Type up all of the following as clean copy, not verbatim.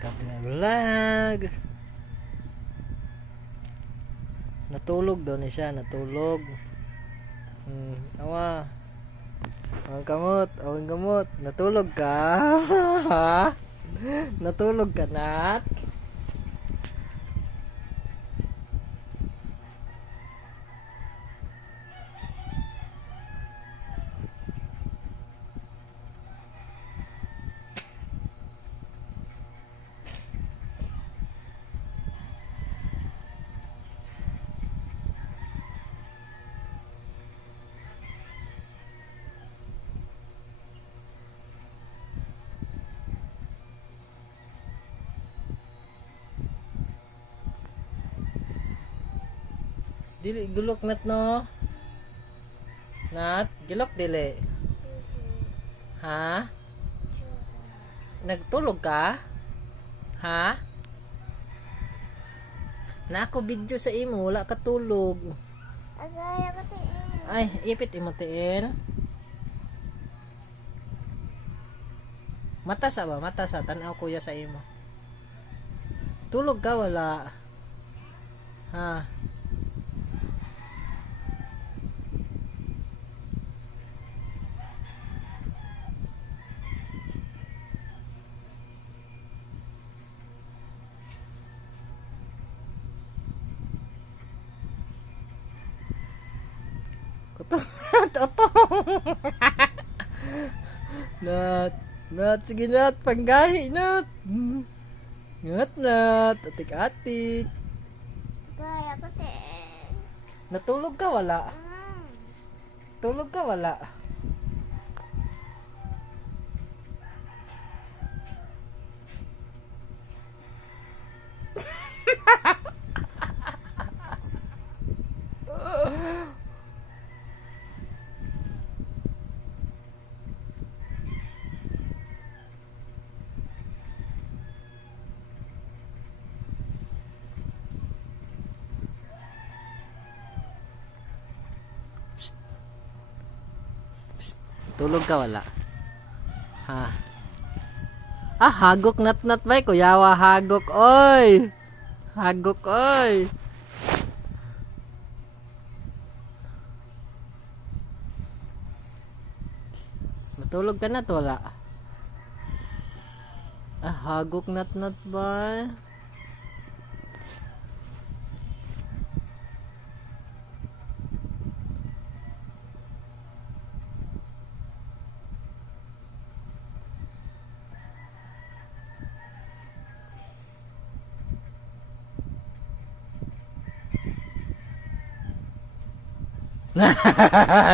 Kapten vlog. Natulog daw ni siya, natulog. Awa. Awang gamot. Natulog ka? Ha? Natulog ka, Nat? Dili gulok nat no. Nat, gilok dili. Ha? Nagtulog ka? Ha? Na ako video sa imo, wala ka tulog. Ay, ipit imo tiin. Mata sa ba? Mata sa tanaw kuya sa imo. Tulog ka wala? Ha? Nat, Nat, sige Nat, panggahi Nat. Nat, atik-atik. Natulog ka wala? Tulog ka wala? Tulog ka wala? Ha? Ah, hagok nat bay kuyawa hagok oy. Hagok oy. Matulog ka na wala? Ah, hagok nat ba?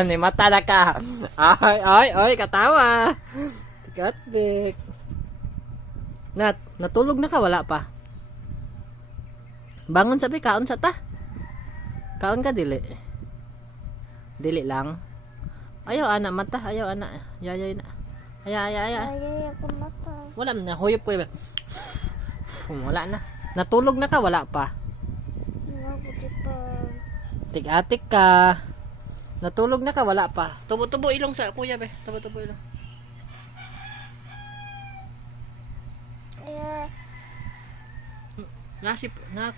Ni mata na ka. Ay, katawa. Tikat-tik. Nat, natulog na ka wala pa? Bangon sabi kaon sa ta. Kaon ka dili. Dili lang. Ayaw ana mata, ayaw ana. Yayay na. Ay. Wala na huyop ko. Wala na. Natulog na ka wala pa? Tik-atik ka. Natulog na ka wala pa? Tubo-tubo ilong sa kuya be. Tubo-tubo ilong. Nasip na